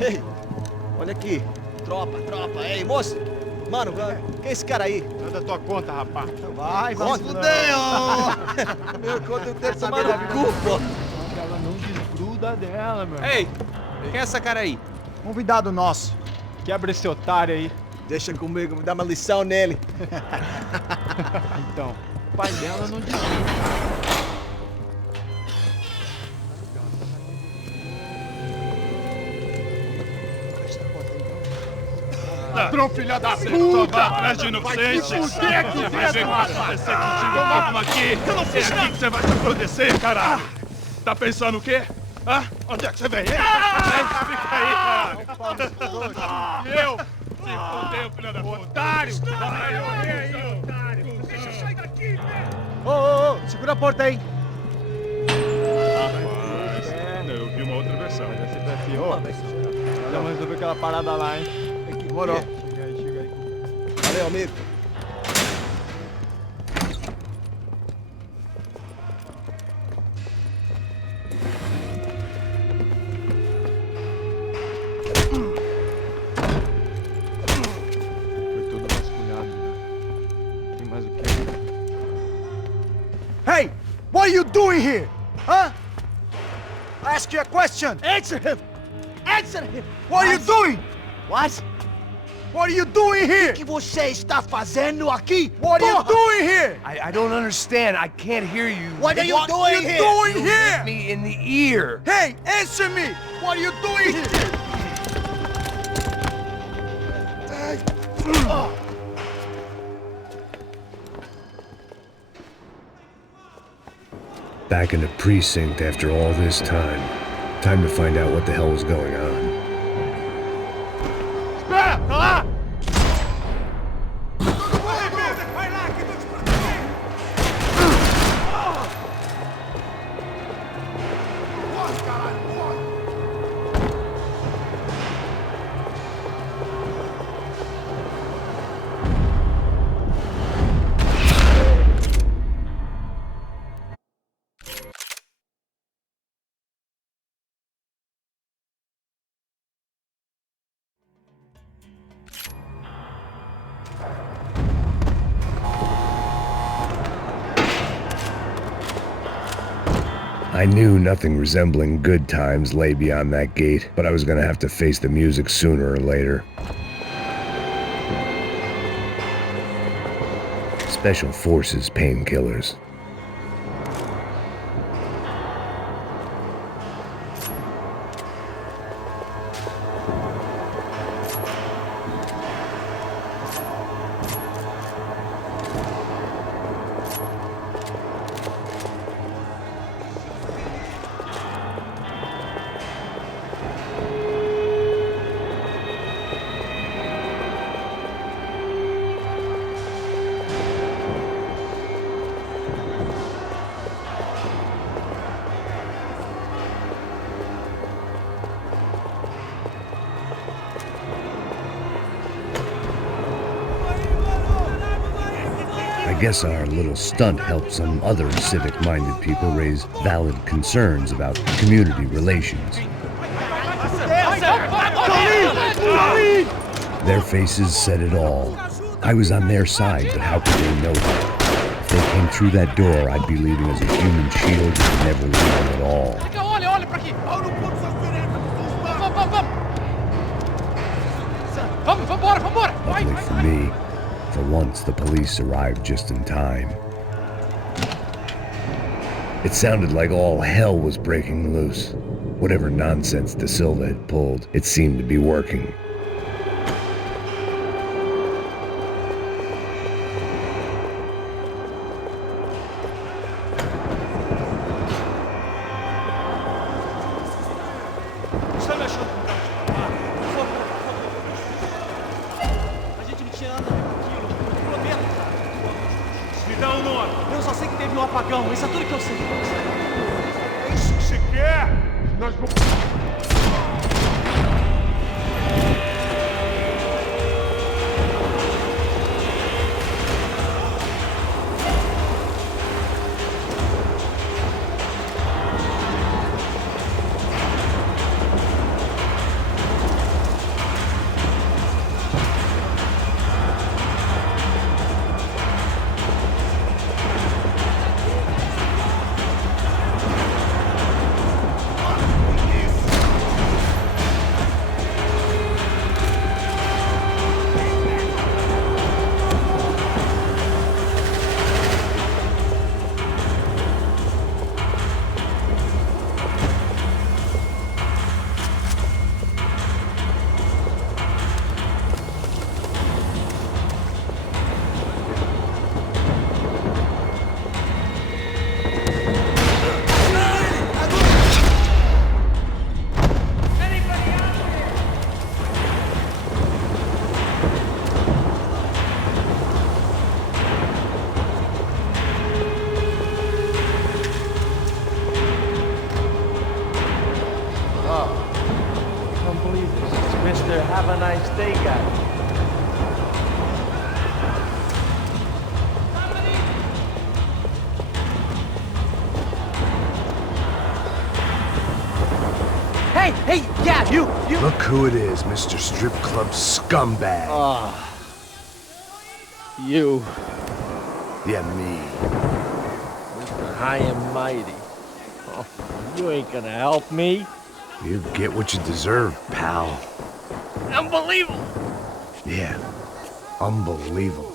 Ei, olha aqui. Tropa. Ei, moço. Mano, quem é esse cara aí? É da tua conta, rapaz. Vai, fudeu! Meu conta deve tomar no cu, pô. Ela não desgruda dela, meu. Ei, quem é essa cara aí? Convidado nosso. Quebra esse otário aí. Deixa comigo, me dá uma lição nele. Então, o pai dela não desgruda. Ladrão, filha da puta! Atrás de inocente! Vai ver como aparecer contigo mesmo aqui! É aqui que você vai se acontecer, caralho! Tá pensando o quê? Hã? Onde é que você vem? Fica aí, caralho! Eu? Se fodeu, filha da puta! Otário! Vai morrer aí, otário! Deixa eu sair daqui, velho! Ô, segura a porta aí! Rapaz, eu vi uma outra versão. Esse desafiou. Vamos resolver aquela parada lá, hein? Demorou. Chega aí. Valeu, amigo. Foi todo vasculhado. Tem mais o quê? Hey! What are you doing here? Huh? I ask you a question! Answer him! Answer him! What are you doing? What? What are you doing here? O que você está fazendo aqui? What are you doing here? I don't understand. I can't hear you. What are you doing here? Doing You here? hit me in the ear. Hey, answer me! What are you doing here? Back in the precinct after all this time. Time to find out what the hell was going on. Espera! Tá lá! I knew nothing resembling good times lay beyond that gate, but I was gonna have to face the music sooner or later. Special Forces painkillers. I guess our little stunt helped some other civic-minded people raise valid concerns about community relations. Their faces said it all. I was on their side, but how could they know that? If they came through that door, I'd be leaving as a human shield and never leaving at all. Olha pra aqui! Vambora! Luckily for me, for once the police arrived just in time. It sounded like all hell was breaking loose. Whatever nonsense De Silva had pulled, it seemed to be working. Eu só sei que teve um apagão, isso é tudo que eu sei. É isso que você quer? Nós vamos... Have a nice day, guys. Hey, yeah, you. Look who it is, Mr. Strip Club scumbag. You, Yeah, me. high and mighty. Oh, you ain't gonna help me. You get what you deserve, pal. Unbelievable. Yeah, unbelievable.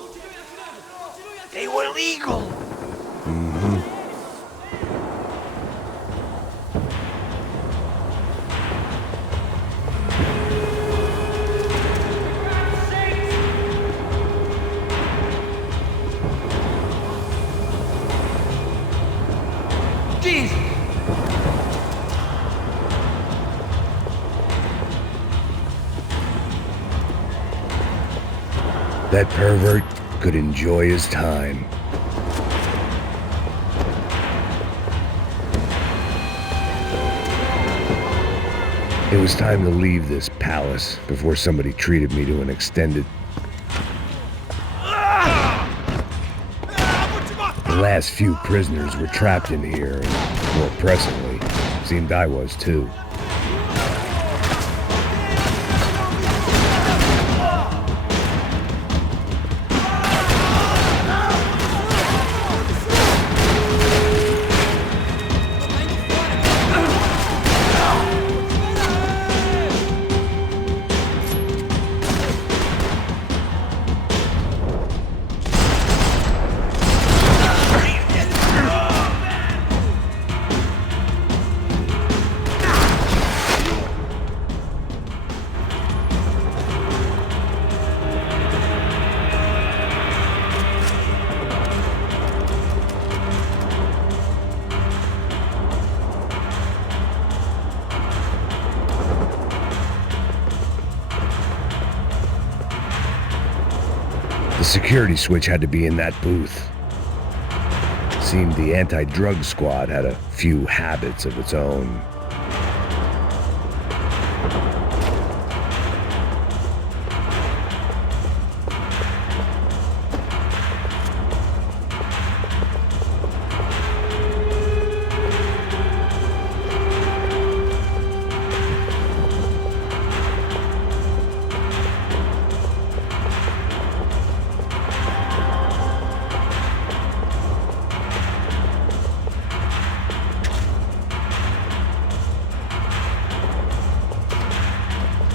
They were legal. Jesus. That pervert could enjoy his time. It was time to leave this palace before somebody treated me to an extended... The last few prisoners were trapped in here, and more pressingly, seemed I was too. The security switch had to be in that booth. Seemed the anti-drug squad had a few habits of its own.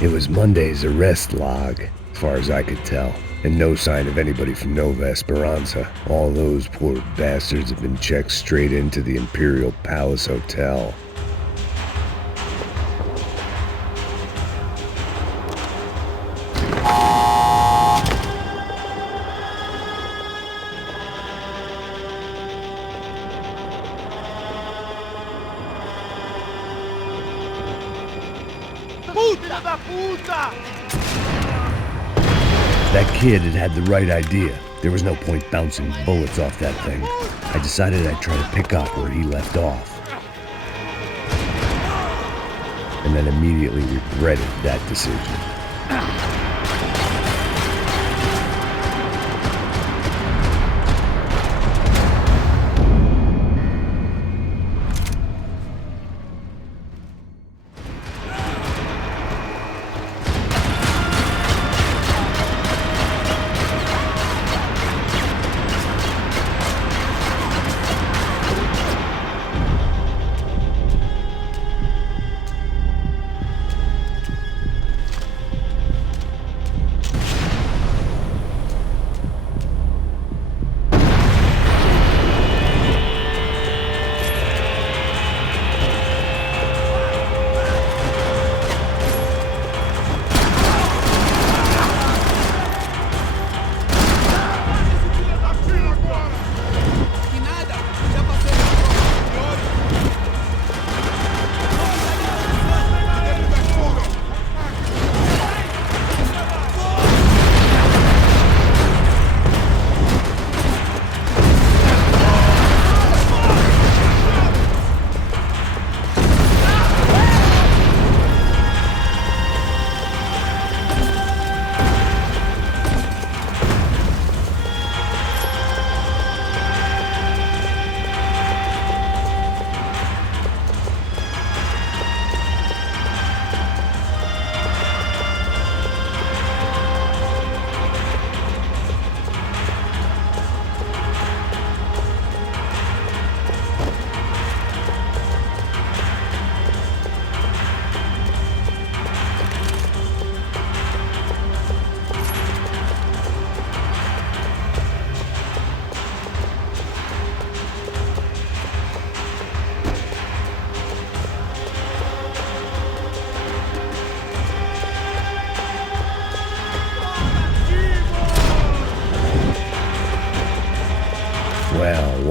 It was Monday's arrest log, as far as I could tell, and no sign of anybody from Nova Esperanza. All those poor bastards have been checked straight into the Imperial Palace Hotel. That kid had had the right idea. There was no point bouncing bullets off that thing. I decided I'd try to pick up where he left off. And then immediately regretted that decision.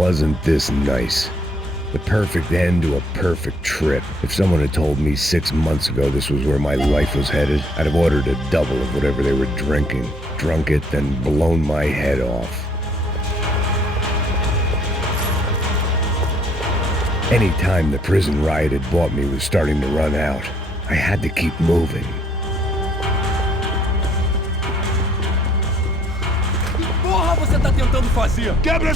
wasn't this nice. The perfect end to a perfect trip. If someone had told me 6 months ago this was where my life was headed, I'd have ordered a double of whatever they were drinking, drunk it, then blown my head off. Any time the prison riot had bought me was starting to run out. I had to keep moving. Porra, você tá tentando fazer? Quebra!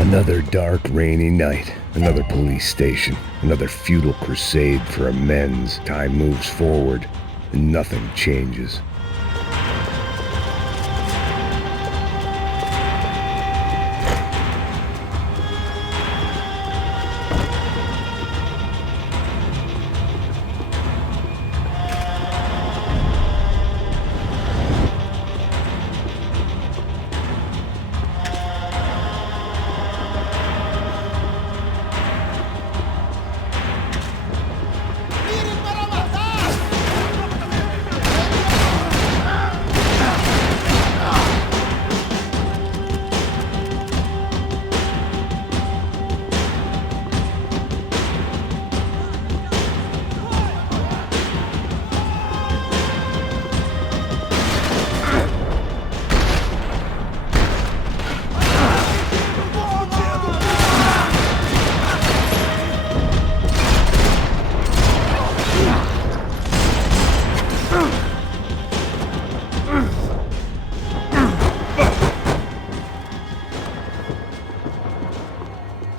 Another dark, rainy night. Another police station. Another futile crusade for amends. Time moves forward, and nothing changes.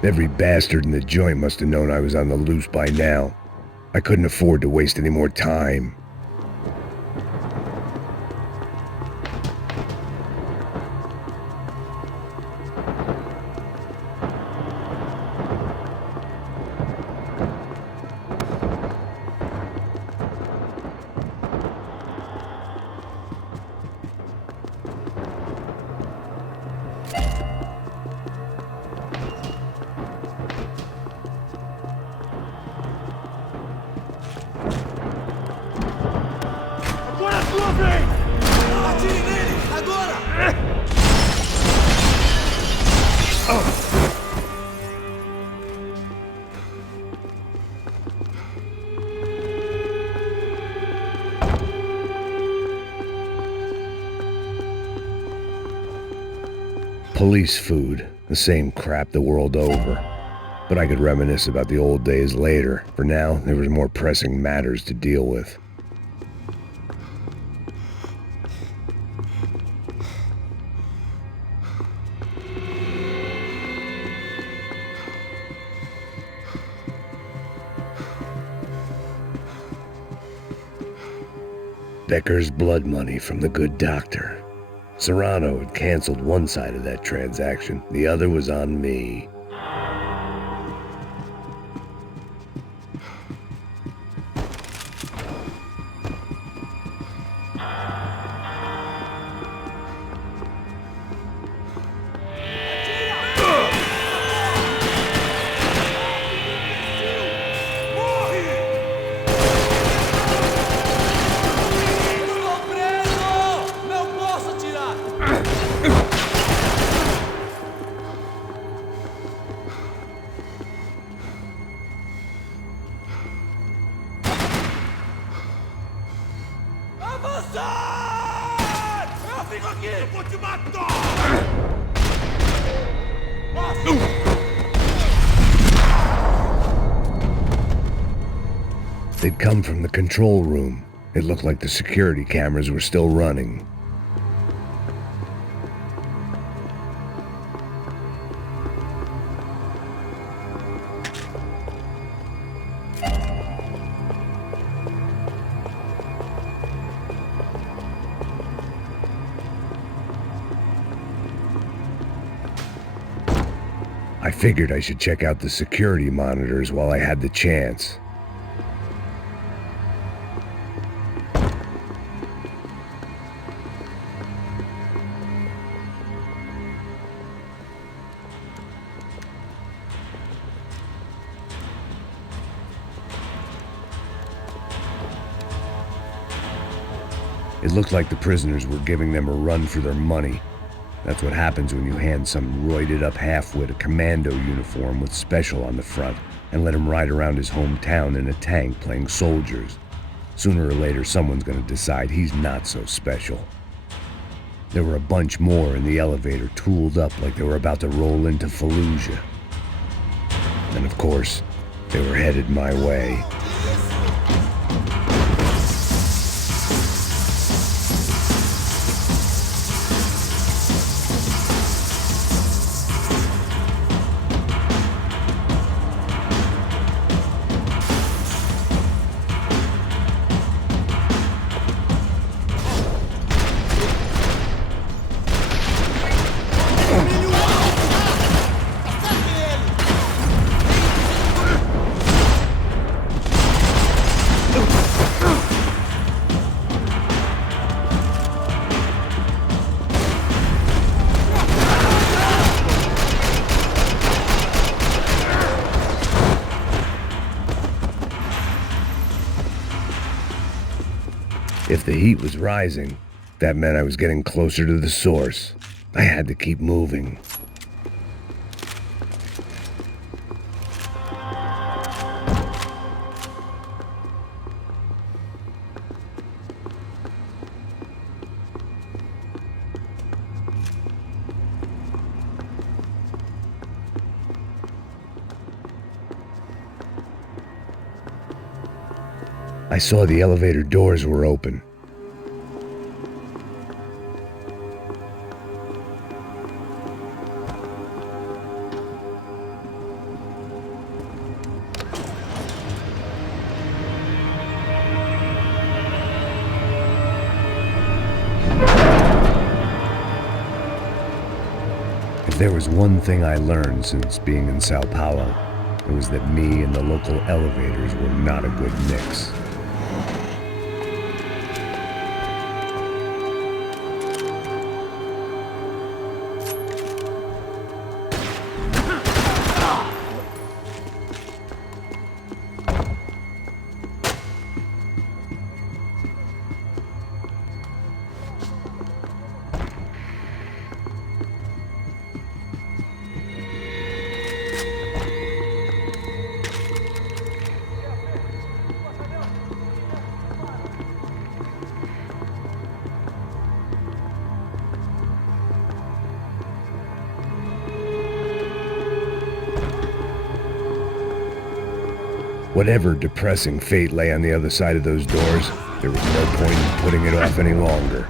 Every bastard in the joint must have known I was on the loose by now. I couldn't afford to waste any more time. Police food, the same crap the world over. But I could reminisce about the old days later. For now, there was more pressing matters to deal with. Becker's blood money from the good doctor. Serrano had canceled one side of that transaction. The other was on me. They'd come from the control room. It looked like the security cameras were still running. I figured I should check out the security monitors while I had the chance. It looked like the prisoners were giving them a run for their money. That's what happens when you hand some roided-up halfwit a commando uniform with special on the front and let him ride around his hometown in a tank playing soldiers. Sooner or later, someone's gonna decide he's not so special. There were a bunch more in the elevator, tooled up like they were about to roll into Fallujah. And of course, they were headed my way. If the heat was rising, that meant I was getting closer to the source. I had to keep moving. I saw the elevator doors were open. If there was one thing I learned since being in São Paulo, it was that me and the local elevators were not a good mix. Whatever depressing fate lay on the other side of those doors, there was no point in putting it off any longer.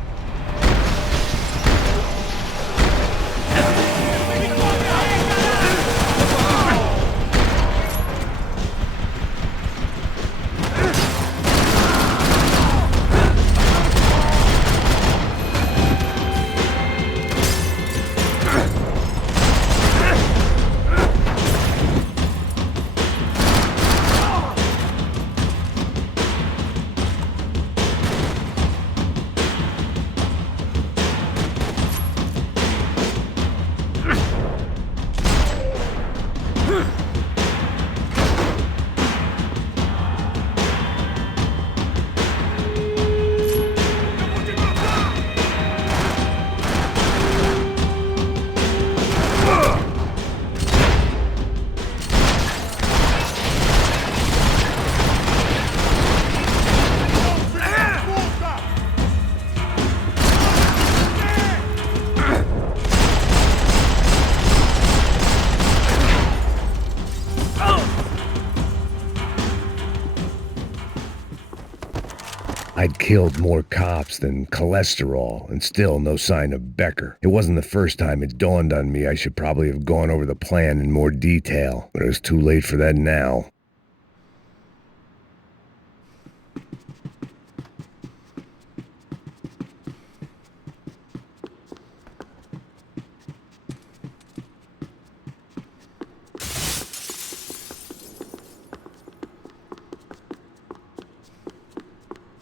I'd killed more cops than cholesterol, and still no sign of Becker. It wasn't the first time it dawned on me I should probably have gone over the plan in more detail, but it was too late for that now.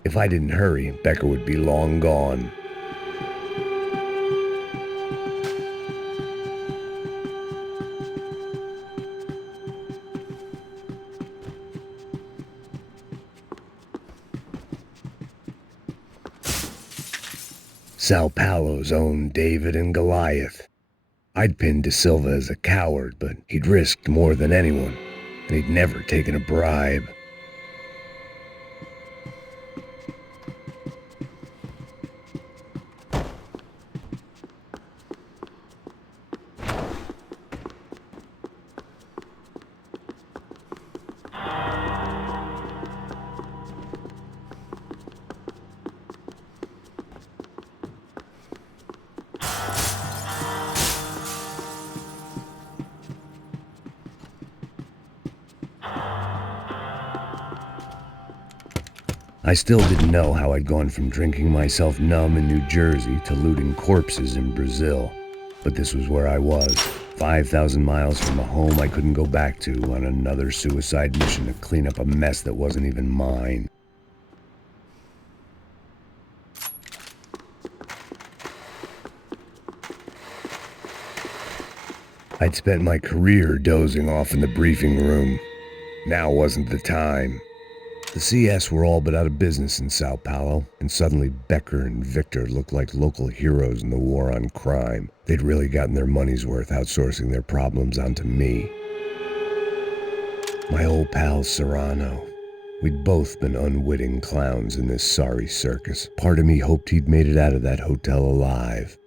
If I didn't hurry, Becker would be long gone. Sao Paulo's own David and Goliath. I'd pinned De Silva as a coward, but he'd risked more than anyone, and he'd never taken a bribe. I still didn't know how I'd gone from drinking myself numb in New Jersey to looting corpses in Brazil. But this was where I was, 5,000 miles from a home I couldn't go back to, on another suicide mission to clean up a mess that wasn't even mine. I'd spent my career dozing off in the briefing room. Now wasn't the time. The CS were all but out of business in Sao Paulo, and suddenly Becker and Victor looked like local heroes in the war on crime. They'd really gotten their money's worth outsourcing their problems onto me. My old pal Serrano. We'd both been unwitting clowns in this sorry circus. Part of me hoped he'd made it out of that hotel alive.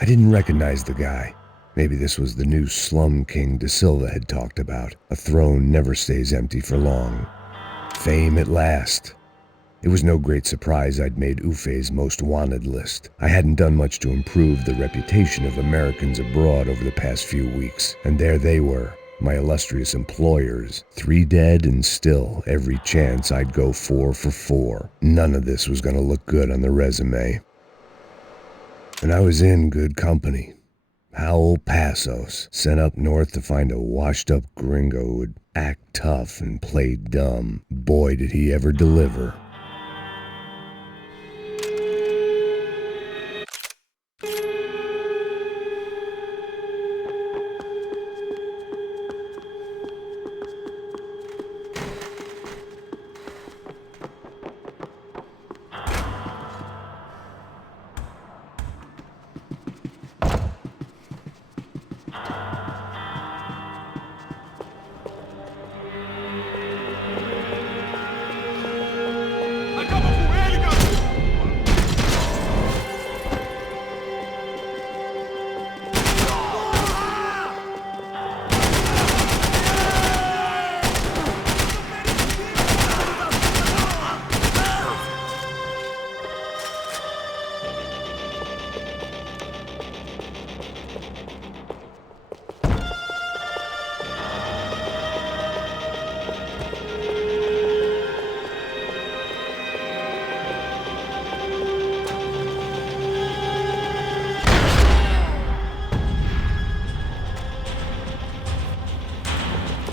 I didn't recognize the guy. Maybe this was the new slum king De Silva had talked about. A throne never stays empty for long. Fame at last. It was no great surprise I'd made Ufe's most wanted list. I hadn't done much to improve the reputation of Americans abroad over the past few weeks, and there they were, my illustrious employers, 3 dead and still every chance I'd go 4 for 4. None of this was going to look good on the resume. And I was in good company. Howell Passos, sent up north to find a washed-up gringo who would act tough and play dumb. Boy, did he ever deliver.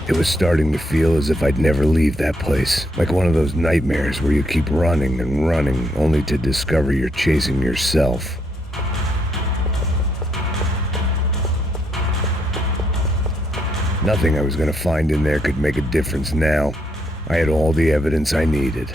It was starting to feel as if I'd never leave that place, like one of those nightmares where you keep running and running only to discover you're chasing yourself. Nothing I was going to find in there could make a difference now. I had all the evidence I needed.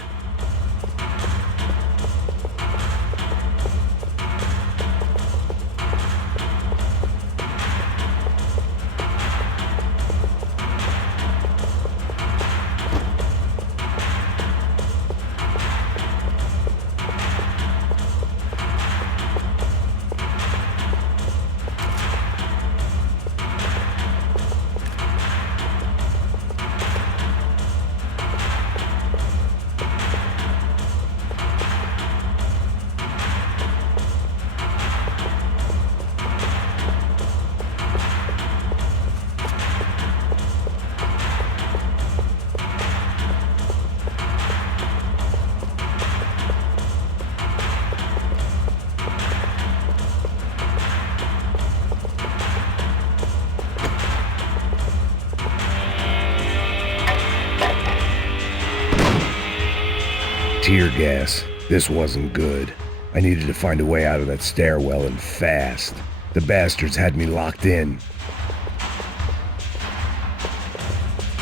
Tear gas. This wasn't good. I needed to find a way out of that stairwell and fast. The bastards had me locked in.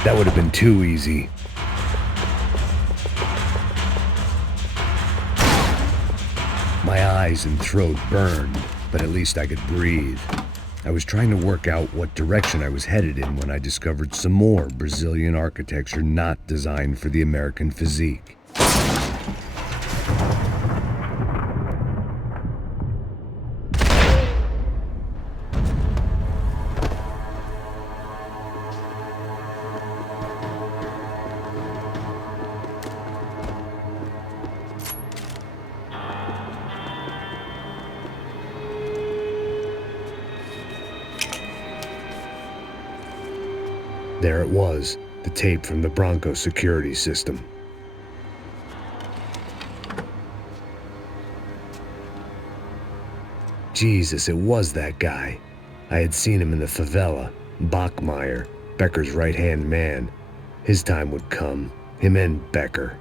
That would have been too easy. My eyes and throat burned, but at least I could breathe. I was trying to work out what direction I was headed in when I discovered some more Brazilian architecture not designed for the American physique. There it was, the tape from the Bronco security system. Jesus, it was that guy. I had seen him in the favela, Bachmeyer, Becker's right-hand man. His time would come, him and Becker.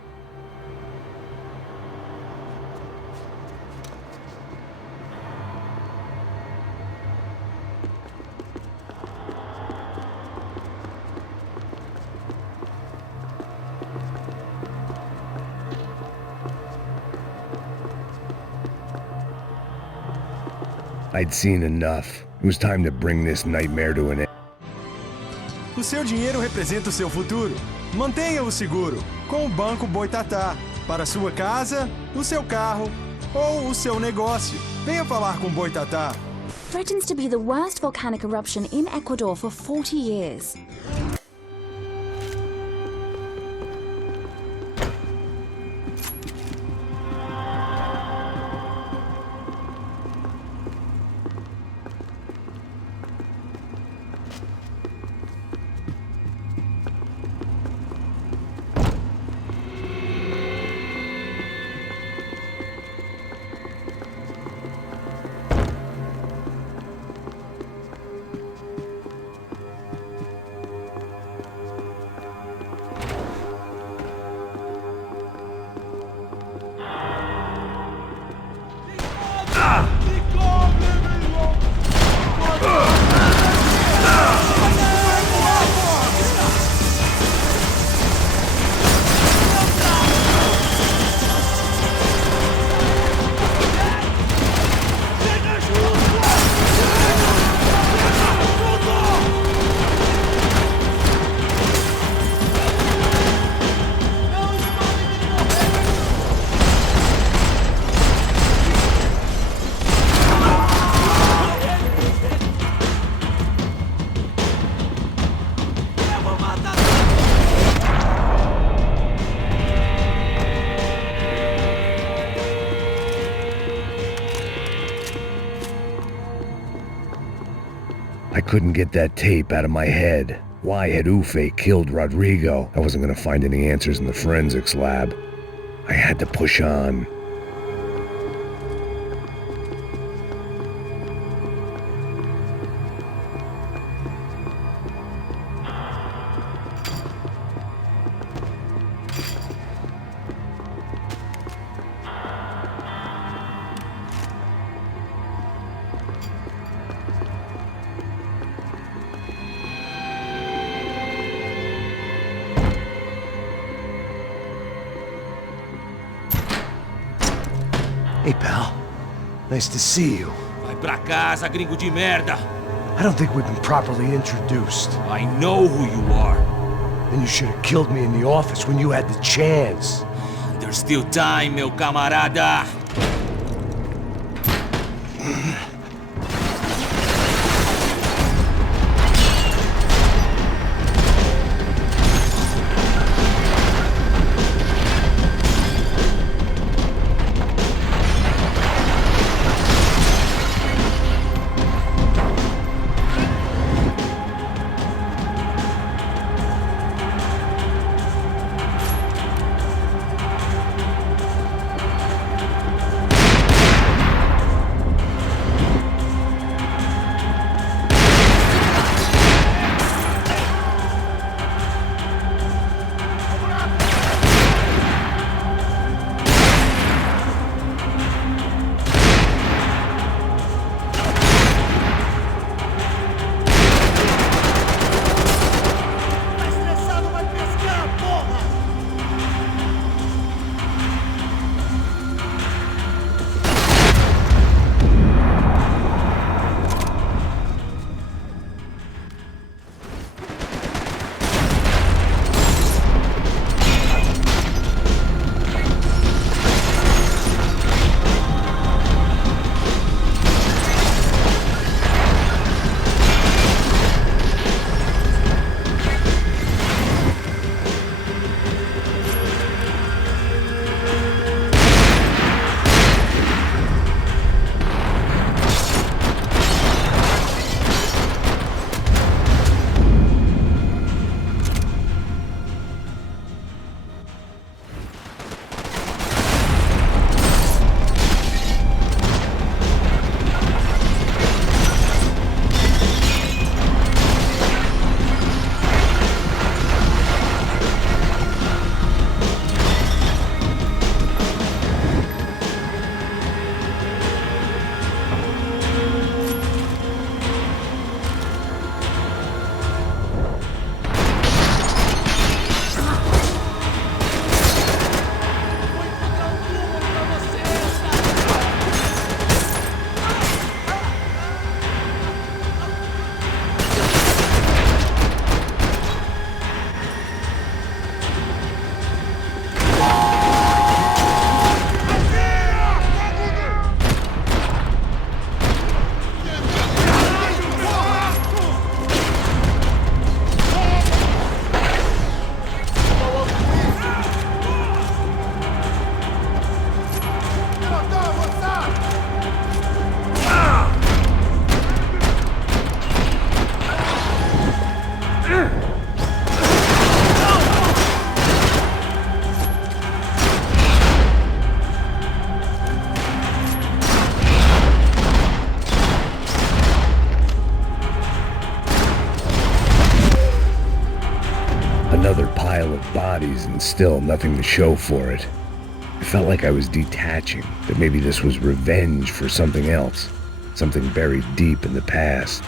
I'd seen enough. It was time to bring this nightmare to an end. O seu dinheiro representa o seu futuro. Mantenha-o seguro com o Banco Boitatá. Para a sua casa, o seu carro ou o seu negócio. Venha falar com Boitatá. Threatens to be the worst volcanic eruption in Ecuador for 40 years. I couldn't get that tape out of my head. Why had Ufe killed Rodrigo? I wasn't gonna find any answers in the forensics lab. I had to push on. Hey, pal. Nice to see you. Vai pra casa, gringo de merda. I don't think we've been properly introduced. I know who you are. Then you should have killed me in the office when you had the chance. There's still time, meu camarada. bodies and still nothing to show for it. I felt like I was detaching, that maybe this was revenge for something else, something buried deep in the past.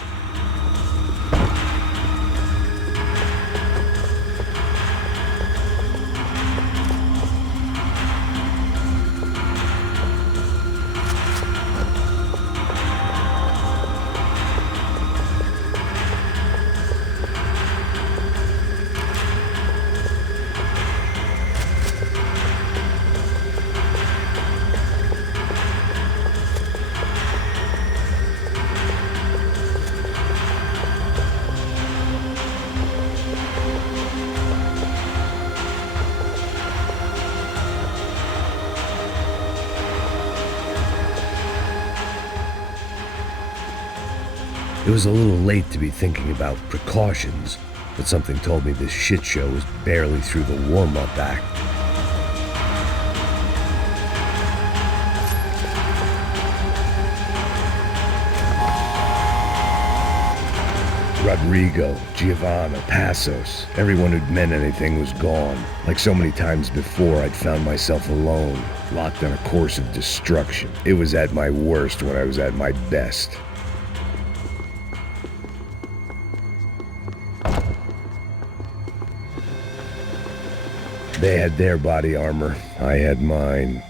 It was a little late to be thinking about precautions, but something told me this shit show was barely through the warm-up act. Rodrigo, Giovanna, Passos, everyone who'd meant anything was gone. Like so many times before, I'd found myself alone, locked on a course of destruction. It was at my worst when I was at my best. They had their body armor, I had mine.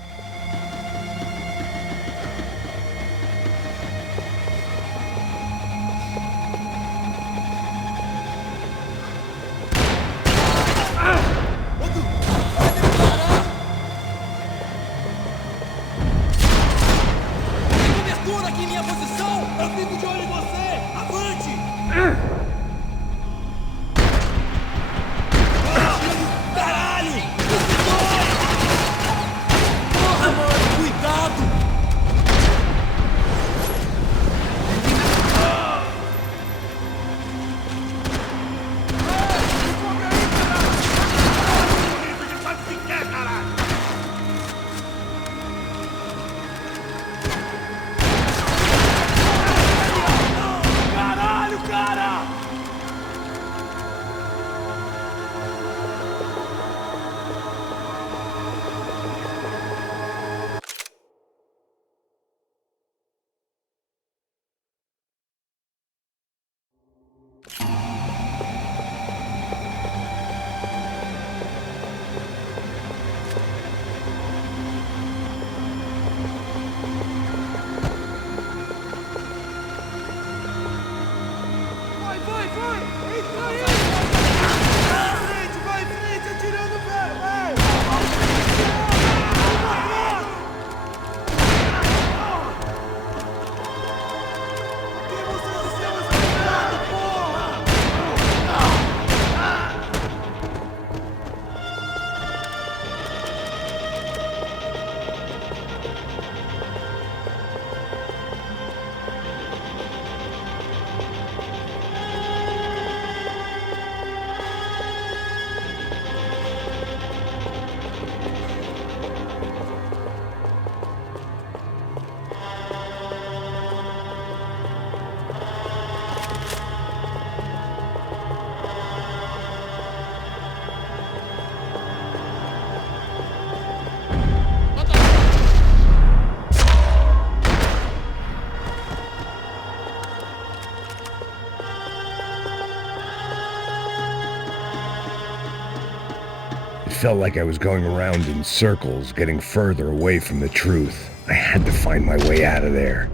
It felt like I was going around in circles, getting further away from the truth. I had to find my way out of there.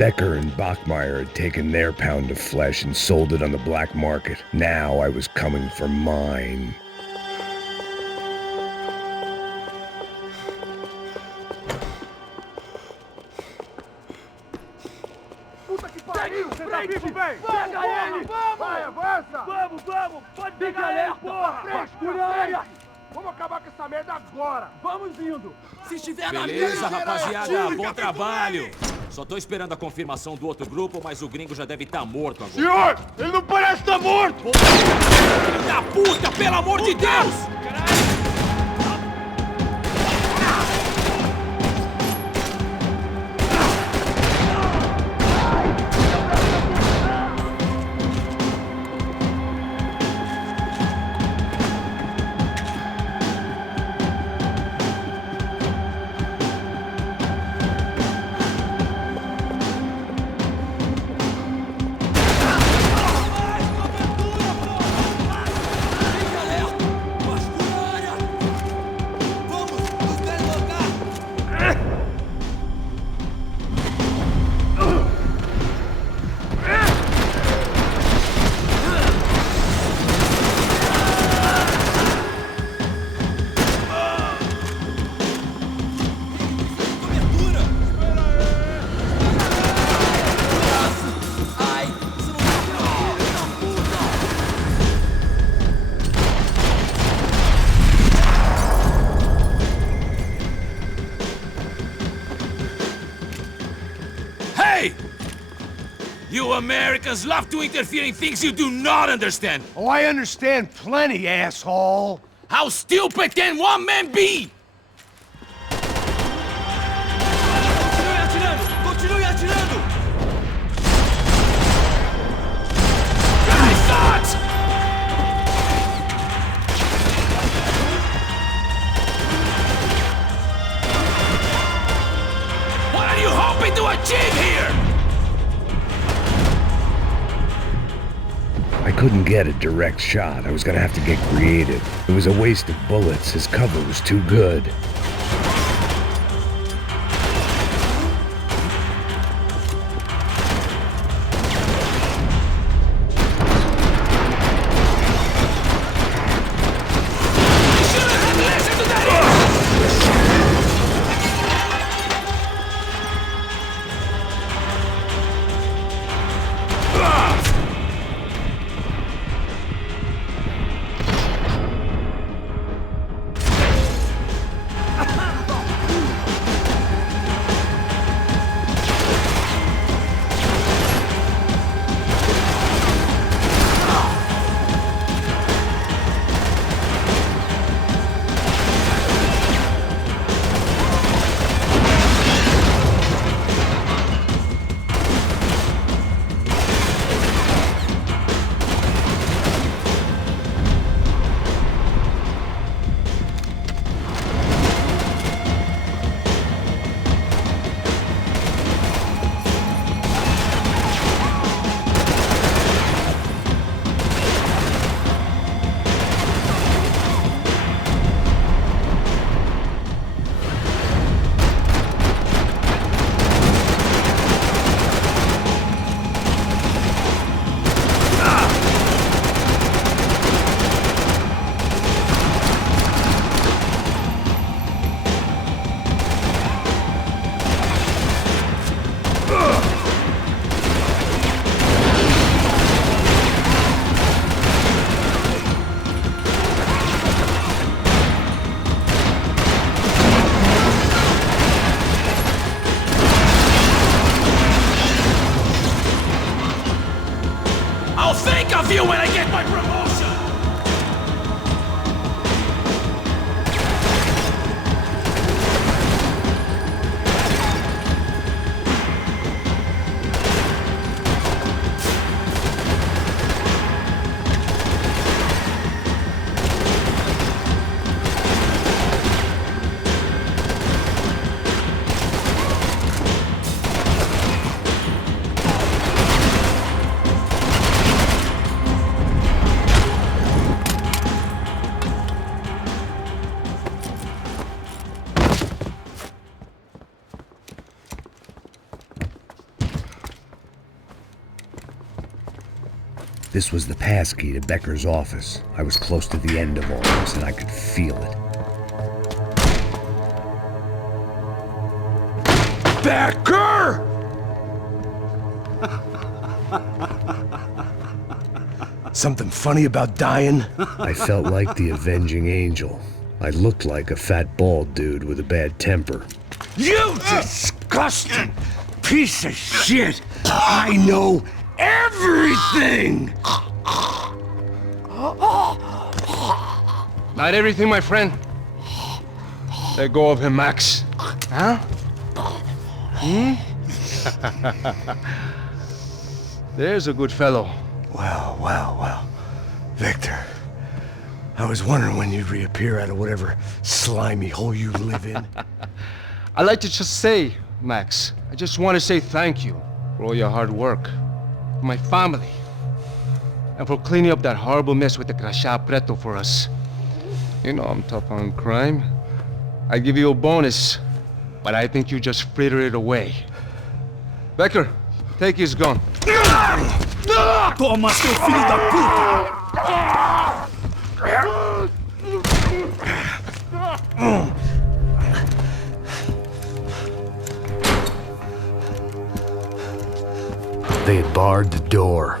Becker and Bachmeyer had taken their pound of flesh and sold it on the black market. Now I was coming for mine. Puta que pariu! Você tá vivo, velho? Pega ele! Vamos! Vai, avança! Vamos! Pode pegar ele, porra! Vasculha! Vamos acabar com essa merda agora! Vamos indo! Se estiver na minha... Beleza, rapaziada, bom trabalho! Só tô esperando a confirmação do outro grupo, mas o gringo já deve estar morto agora. Senhor! Ele não parece estar morto! Filho da puta, pelo amor de Deus! You Americans love to interfere in things you do not understand! Oh, I understand plenty, asshole! How stupid can one man be? Continue atirando! I thought! What are you hoping to achieve here? I couldn't get a direct shot. I was gonna have to get creative. It was a waste of bullets. His cover was too good. I'll think of you when I get my promotion! This was the passkey to Becker's office. I was close to the end of all this, and I could feel it. Becker! Something funny about dying? I felt like the avenging angel. I looked like a fat bald dude with a bad temper. You disgusting piece of shit! I know everything! Not everything, my friend. Let go of him, Max. Huh? There's a good fellow. Well. Victor, I was wondering when you'd reappear out of whatever slimy hole you live in. I'd like to just say, Max, I just want to say thank you for all your hard work, for my family, and for cleaning up that horrible mess with the crachá preto for us. You know I'm tough on crime. I give you a bonus, but I think you just frittered it away. Becker, take his gun. Toma, seu filho da puta! They had barred the door.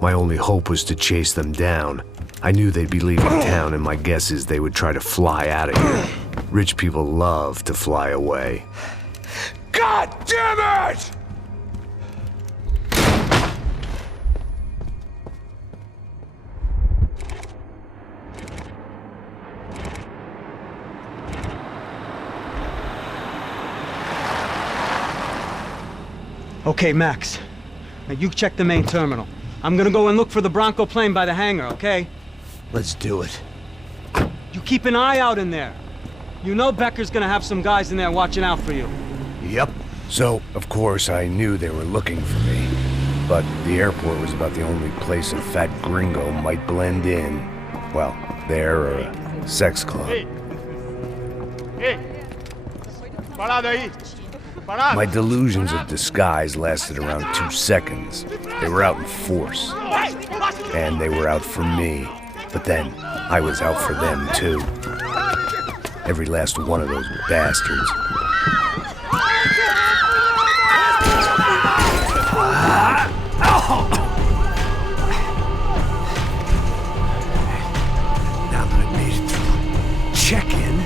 My only hope was to chase them down. I knew they'd be leaving town, and my guess is they would try to fly out of here. Rich people love to fly away. God damn it! Okay, Max. Now you check the main terminal. I'm gonna go and look for the Bronco plane by the hangar, okay? Let's do it. You keep an eye out in there. You know Becker's gonna have some guys in there watching out for you. Yep. So, of course, I knew they were looking for me. But the airport was about the only place a fat gringo might blend in. Well, there or a sex club. My delusions of disguise lasted around 2 seconds. They were out in force. And they were out for me. But then, I was out for them, too. Every last one of those bastards. Now that I made it through check-in,